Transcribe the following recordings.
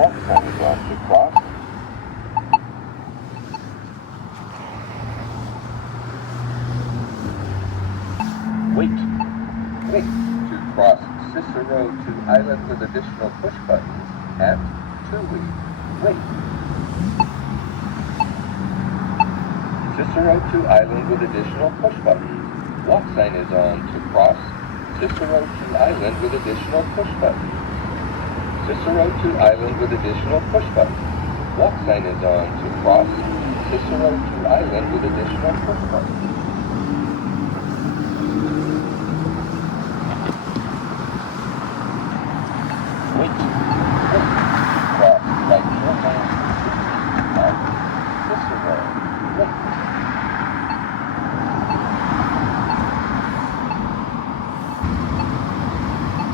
Walk sign is on to cross. Wait. Wait to cross Cicero to Island with additional push buttons at Touhy. Wait. Cicero to Island with additional push buttons. Walk sign is on to cross Cicero to Island with additional push buttons. Cicero to Island with additional push buttons. Walk sign is on to cross Cicero to Island with additional push buttons. Wait. Cross right turn lane at Cicero. Wait.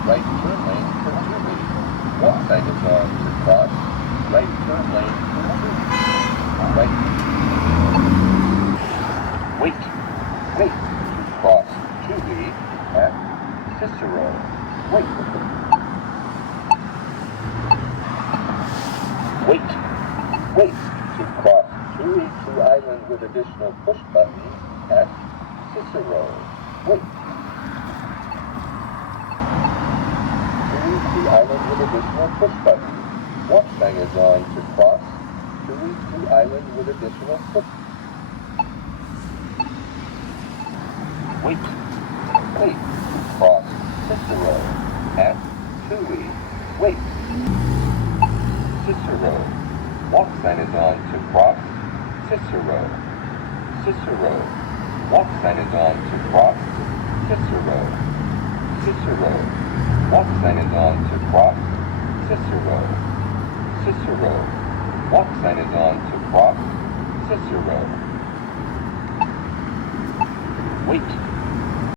Right turn lane for Touhy. Walk sign is on to cross right turn lane for Touhy. Right. Wait. Wait to cross Touhy at Cicero. Wait. Wait. Wait to cross Touhy to Island with additional push buttons at Cicero. Wait. Touhy to Island with additional push buttons. Walk sign is on to cross Touhy to Island with additional push. Wait. Wait to cross Cicero at Touhy. Wait. Cicero. Walk sign is on to cross Cicero. Cicero. Walk sign is on to cross Cicero. Cicero. Walk sign is on to cross Cicero. Cicero. Walk sign is on to cross Cicero. Wait.